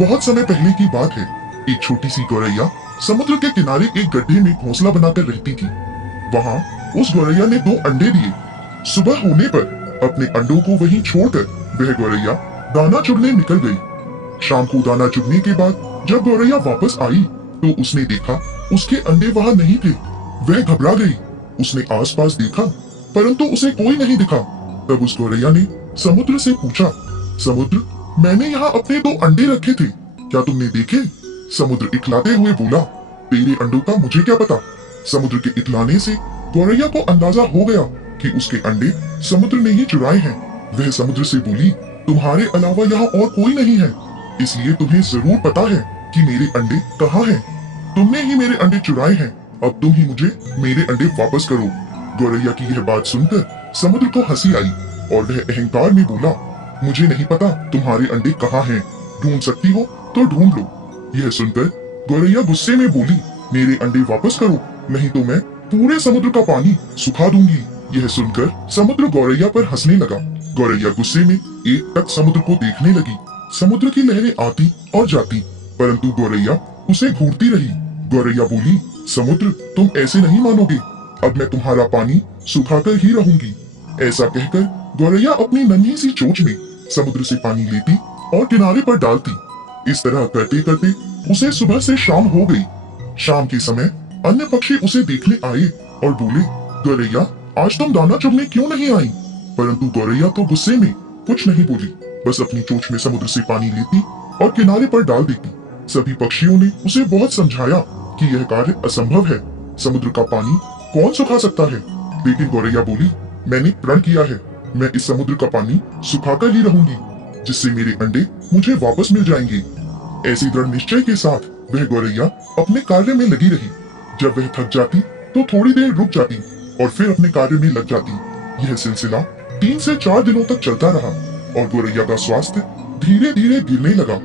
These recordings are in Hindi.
बहुत समय पहले की बात है। एक छोटी सी गौरैया समुद्र के किनारे एक गड्ढे में घोंसला बनाकर रहती थी। वहाँ उस गौरैया ने 2 अंडे दिए। सुबह होने पर अपने अंडों को वहीं छोड़कर वह गौरैया दाना चुगने निकल गई। शाम को दाना चुगने के बाद जब गौरैया वापस आई तो उसने देखा उसके अंडे वहाँ नहीं थे। वह घबरा गई। उसने आसपास देखा परंतु उसे कोई नहीं दिखा। तब उस गौरैया ने समुद्र से पूछा, समुद्र, मैंने यहाँ अपने 2 अंडे रखे थे, क्या तुमने देखे? समुद्र इतलाते हुए बोला, तेरे अंडों का मुझे क्या पता। समुद्र के इतलाने से गौरैया को अंदाजा हो गया कि उसके अंडे समुद्र ने ही चुराए हैं। वह समुद्र से बोली, तुम्हारे अलावा यहाँ और कोई नहीं है, इसलिए तुम्हें जरूर पता है कि मेरे अंडे कहाँ हैं। तुमने ही मेरे अंडे चुराए हैं, अब तुम ही मुझे मेरे अंडे वापस करो। गौरैया की यह बात सुनकर समुद्र को हंसी आई और वह अहंकार में बोला, मुझे नहीं पता तुम्हारे अंडे कहाँ हैं, ढूंढ सकती हो तो ढूंढ लो। यह सुनकर गौरैया गुस्से में बोली, मेरे अंडे वापस करो, नहीं तो मैं पूरे समुद्र का पानी सुखा दूंगी। यह सुनकर समुद्र गौरैया पर हंसने लगा। गौरैया गुस्से में एकटक समुद्र को देखने लगी। समुद्र की लहरें आती और जाती, परंतु गौरैया उसे घूरती रही। गौरैया बोली, समुद्र, तुम ऐसे नहीं मानोगे, अब मैं तुम्हारा पानी सुखाकर ही रहूंगी। ऐसा कहकर गौरैया अपनी नन्ही सी चोंच में समुद्र से पानी लेती और किनारे पर डालती। इस तरह करते करते उसे सुबह से शाम हो गई। शाम के समय अन्य पक्षी उसे देखने आए और बोले, गौरैया, आज तुम दाना चुगने क्यों नहीं आई? परंतु गौरैया तो गुस्से में कुछ नहीं बोली, बस अपनी चोंच में समुद्र से पानी लेती और किनारे पर डाल देती। सभी पक्षियों ने उसे बहुत समझाया कि यह कार्य असंभव है, समुद्र का पानी कौन सुखा सकता है। लेकिन गौरैया बोली, मैंने प्रण किया है, मैं इस समुद्र का पानी सुखाकर ही रहूंगी, जिससे मेरे अंडे मुझे वापस मिल जाएंगे। ऐसी दृढ़ निश्चय के साथ वह गौरैया अपने कार्य में लगी रही। जब वह थक जाती तो थोड़ी देर रुक जाती और फिर अपने कार्य में लग जाती। यह सिलसिला 3 से 4 दिनों तक चलता रहा और गौरैया का स्वास्थ्य धीरे धीरे गिरने लगा।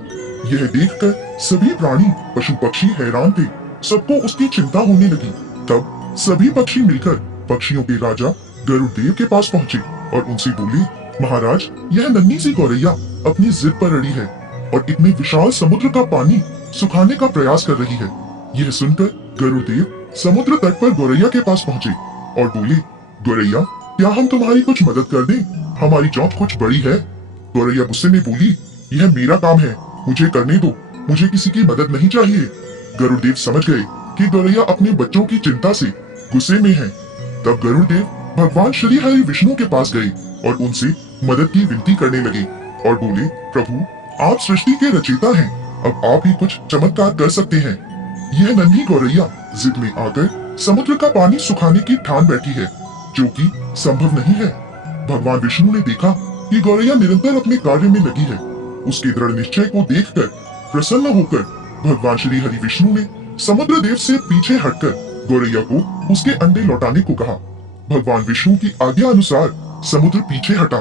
यह देखकर सभी प्राणी पशु पक्षी हैरान थे, सबको उसकी चिंता होने लगी। तब सभी पक्षी मिलकर पक्षियों के राजा गरुड़देव के पास पहुँचे और उनसे बोले, महाराज, यह नन्ही सी गौरैया अपनी जिद पर अड़ी है और इतने विशाल समुद्र का पानी सुखाने का प्रयास कर रही है। यह सुनकर गरुड़देव समुद्र तट पर गौरैया के पास पहुँचे और बोले, गौरैया, क्या हम तुम्हारी कुछ मदद कर दें? हमारी चौंच कुछ बड़ी है। गौरैया गुस्से में बोली, यह मेरा काम है, मुझे करने दो, मुझे किसी की मदद नहीं चाहिए। गरुड़देव समझ गए कि गौरैया अपने बच्चों की चिंता से गुस्से में है। तब गरुड़देव भगवान श्री हरि विष्णु के पास गए और उनसे मदद की विनती करने लगे और बोले, प्रभु, आप सृष्टि के रचयिता हैं, अब आप ही कुछ चमत्कार कर सकते हैं। यह नन्ही गौरैया जिद में आकर समुद्र का पानी सुखाने की ठान बैठी है, जो कि संभव नहीं है। भगवान विष्णु ने देखा कि गौरैया निरंतर अपने कार्य में लगी है। उसके दृढ़ निश्चय को देखकर प्रसन्न होकर भगवान श्री हरि विष्णु ने समुद्र देव से पीछे हटकर गौरैया को उसके अंडे लौटाने को कहा। भगवान विष्णु की आज्ञा अनुसार समुद्र पीछे हटा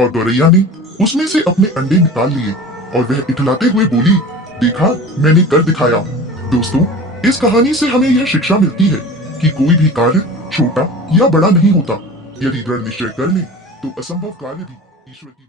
और गौरैया ने उसमें से अपने अंडे निकाल लिए और वह इतलाते हुए बोली, देखा, मैंने कर दिखाया। दोस्तों, इस कहानी से हमें यह शिक्षा मिलती है कि कोई भी कार्य छोटा या बड़ा नहीं होता। यदि दृढ़ निश्चय कर ले तो असंभव कार्य भी ईश्वर की